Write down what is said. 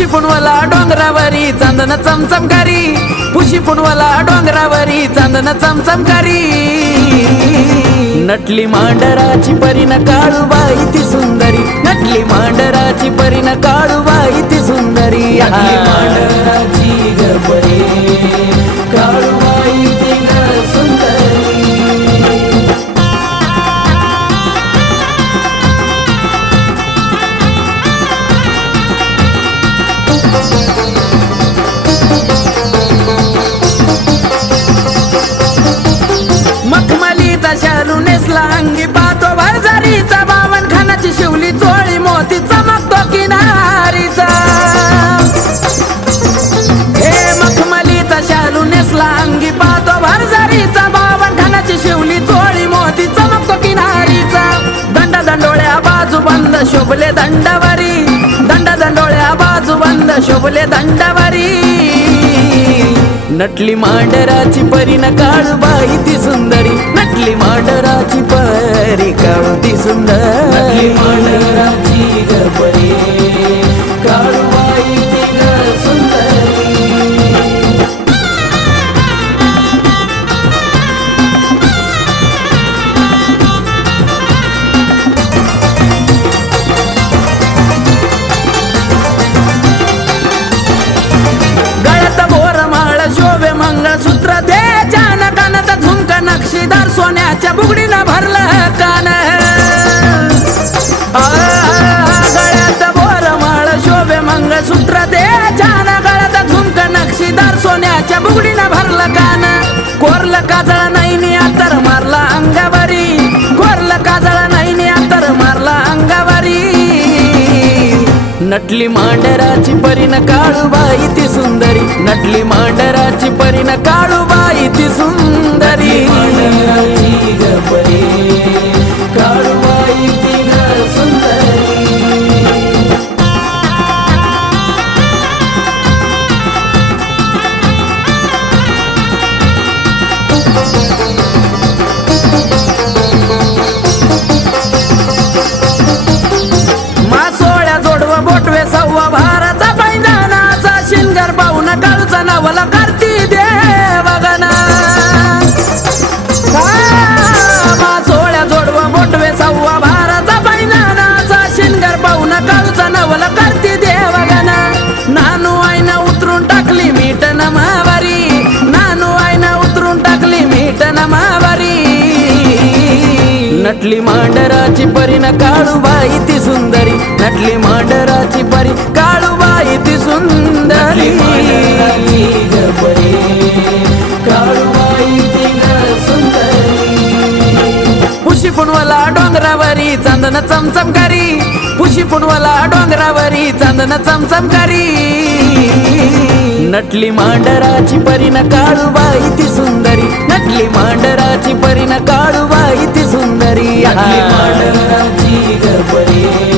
Pushy पुनवला डोंगरावरी चांदन चमचमकारी, pushy पुनवला डोंगरावरी चांदन चमचमकारी। नटली मांडराची परीन काळूबाई ती सुंदरी, नटली मांडराची परीन काळूबाई ती सुंदरी। नटली मांडराची ग परी काळूबाई ती ग सुंदरी। मखमलीचा शालू नेसला अंगी पाहतो भरजारीचा, बावन खानाची शिवली चोळी मोती चमकतो किनारीचा। हे मखमलीचा शालू नेसला अंगी पाहतो भरजारीचा, बावन खानाची शिवली चोळी मोती चमकतो किनारीचा। दंडा दंडोळ्या बाजू बंद शोभले दंडावरी, दंडा दंडोळ्या बाजू बंद शोभले दंडावरी। नटली मांडराची परीन काळूबाई ती सुंदरी, नटली मांडराची परी काळू ती सुंदरी। नटली मांडराची ग परी काळूबाई ती ग सुंदरी। शोभे मंगळसूत्र दे चान कानात झुमका नक्षीदार सोन्याच्या बुगडीनं भरलं कान। गळ्यात बोरमाळ शोभे मंगळसूत्र दे चान गळ्यात झुमका नक्षीदार सोन्याच्या बुगडीनं भरलं कान। कोरलं काजळ नैनी आतर मारला अंगावरी, कोरलं काजळ नैनी आतर मारला अंगावरी। नटली मांडराची परीन काळूबाई ती सुंदरी, नटली मांडराची परीन काळूबाई ती सुंदरी। मांडराची ग परी काळूबाई ती ग सुंदरी। बोटवे सव्वा भाराचा पैंजनाचा शिंगर पाहून काळूचा नवला करती देवगना। सोळ्या जोडवा बोटवे सव्वा भाराचा पैंजनाचा शिंगर पाहून काळूचा नवला करती देवगना। नानू आईना उतरून टाकली मीठ नमावारी, नानू आईना उतरून टाकली मीठ नमावारी। नटली मांडराची परीन काळूबाई ती सुंदरी, नटली मांडराची परी काळूबाई ती सुंदरी। काळूबाई ती ग सुंदरी। पुशी पुनवला डोंगरावरी चांदन चमचमकारी, पुशी पुनवला डोंगरावरी चांदन चमचमकारी। नटली मांडराची परीन काळूबाई ती सुंदरी, नटली मांडराची परीन काळूबाई ती सुंदरी। नटली मांडराची ग परी